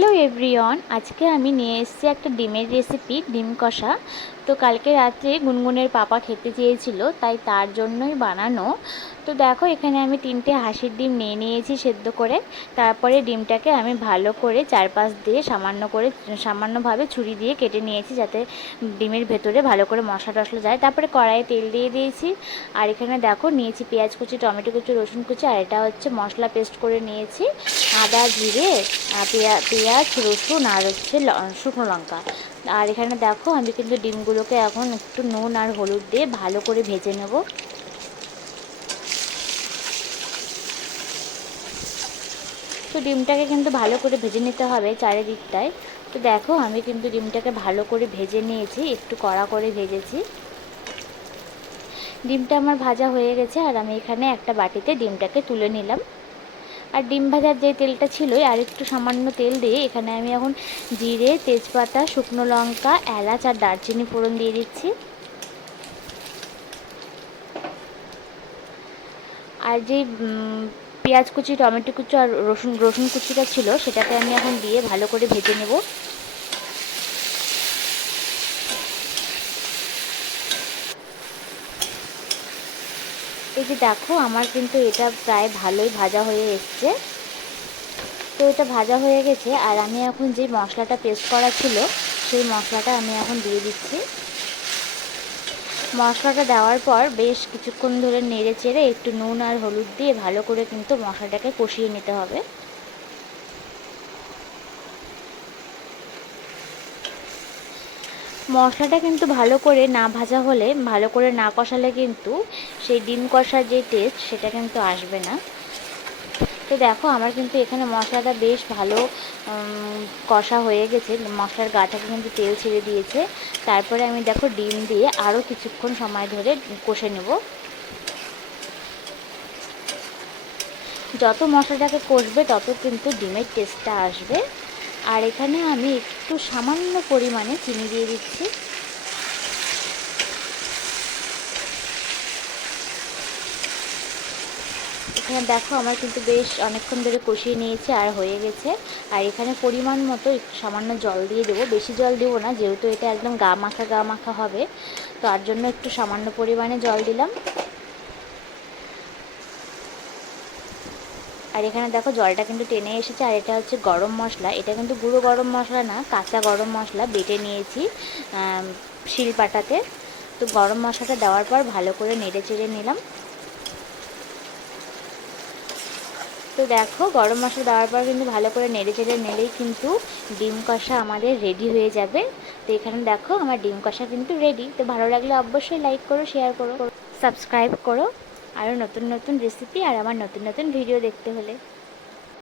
Hello everyone, আজকে আমি নিয়ে এসেছি একটা ডিমের রেসিপি, ডিম কষা। তো কালকে রাত্রে গুনগুনের পাপা খেতে চেয়েছিল, তাই তার জন্যই বানানো। তো দেখো, এখানে আমি তিনটে হাঁসির ডিম নিয়ে নিয়েছি সেদ্ধ করে। তারপরে ডিমটাকে আমি ভালো করে চারপাশ দিয়ে সামান্য করে, সামান্যভাবে ছুরি দিয়ে কেটে নিয়েছি যাতে ডিমের ভেতরে ভালো করে মশলা টশলা যায়। তারপরে কড়াইয়ে তেল দিয়ে দিয়েছি। আর এখানে দেখো, নিয়েছি পেঁয়াজ কুচি, টমেটো কুচি, রসুন কুচি, আর এটা হচ্ছে মশলা পেস্ট করে নিয়েছি। আদা, জিরে পেঁয়াজ, রসুন, আর হচ্ছে শুকনো লঙ্কা। আর এখানে দেখো, আমি কিন্তু ডিমগুলোকে এখন একটু নুন আর হলুদ দিয়ে ভালো করে ভেজে নেব। তো ডিমটাকে কিন্তু ভালো করে ভেজে নিতে হবে চারিদিকটায়। তো দেখো, আমি কিন্তু ডিমটাকে ভালো করে ভেজে নিয়েছি, একটু কড়া করে ভেজেছি। ডিমটা আমার ভাজা হয়ে গেছে, আর আমি এখানে একটা বাটিতে ডিমটাকে তুলে নিলাম। আর ডিম ভাজার যে তেলটা ছিল আর একটু সামান্য তেল দিয়ে এখানে আমি এখন জিরে, তেজপাতা, শুকনো লঙ্কা, এলাচ আর দারচিনি ফোড়ন দিয়ে দিচ্ছি। আর যে পেঁয়াজ কুচি, টমেটো কুচি আর রসুন রসুন কুচিটা ছিল, সেটাকে আমি এখন দিয়ে ভালো করে ভেজে নেব। এই যে দেখো, আমার কিন্তু এটা প্রায় ভালোই ভাজা হয়ে এসছে। তো এটা ভাজা হয়ে গেছে, আর আমি এখন যে মশলাটা পেস্ট করা ছিল, সেই মশলাটা আমি এখন দিয়ে দিচ্ছি। মশলাটা দেওয়ার পর বেশ কিছুক্ষণ ধরে নেড়ে চেড়ে একটু নুন আর হলুদ দিয়ে ভালো করে কিন্তু মশলাটাকে কষিয়ে নিতে হবে। মশলাটা কিন্তু ভালো করে না ভাজা হলে, ভালো করে না কষালে কিন্তু সেই ডিম কষার যে টেস্ট সেটা কিন্তু আসবে না। তো দেখো, আমার কিন্তু এখানে মশলাটা বেশ ভালো কষা হয়ে গেছে। মশলার গাটাকে কিন্তু তেল ছেড়ে দিয়েছে। তারপরে আমি দেখো ডিম দিয়ে আরও কিছুক্ষণ সময় ধরে কষে নেব। যত মশলাটাকে কষবে, তত কিন্তু ডিমের টেস্টটা আসবে। আর এখানে আমি একটু সামান্য পরিমাণে চিনি দিয়ে দিচ্ছি। এখানে দেখো আমার কিন্তু বেশ অনেকক্ষণ ধরে কষিয়ে নিয়েছে আর হয়ে গেছে। আর এখানে পরিমাণ মতো একটু সামান্য জল দিয়ে দেবো। বেশি জল দেবো না, যেহেতু এটা একদম গা মাখা গা মাখা হবে। তো তার জন্য একটু সামান্য পরিমাণে জল দিলাম। আর এখানে দেখো জলটা কিন্তু টেনে এসেছে, আর এটা হচ্ছে গরম মশলা। এটা কিন্তু গুঁড়ো গরম মশলা না, কাঁচা গরম মশলা বেটে নিয়েছি শিলপাটাতে। তো গরম মশলাটা দেওয়ার পর ভালো করে নেড়ে চেড়ে নিলাম। তো দেখো, গরম মশলা দেওয়ার পর কিন্তু ভালো করে নেড়ে চেড়ে নেড়েই কিন্তু ডিম কষা আমাদের রেডি হয়ে যাবে। তো এখানে দেখো, আমার ডিম কষা কিন্তু রেডি তো ভালো লাগলে অবশ্যই লাইক করো শেয়ার করো সাবস্ক্রাইব করো। আরও নতুন নতুন রেসিপি আর আমার নতুন নতুন ভিডিও দেখতে হলে।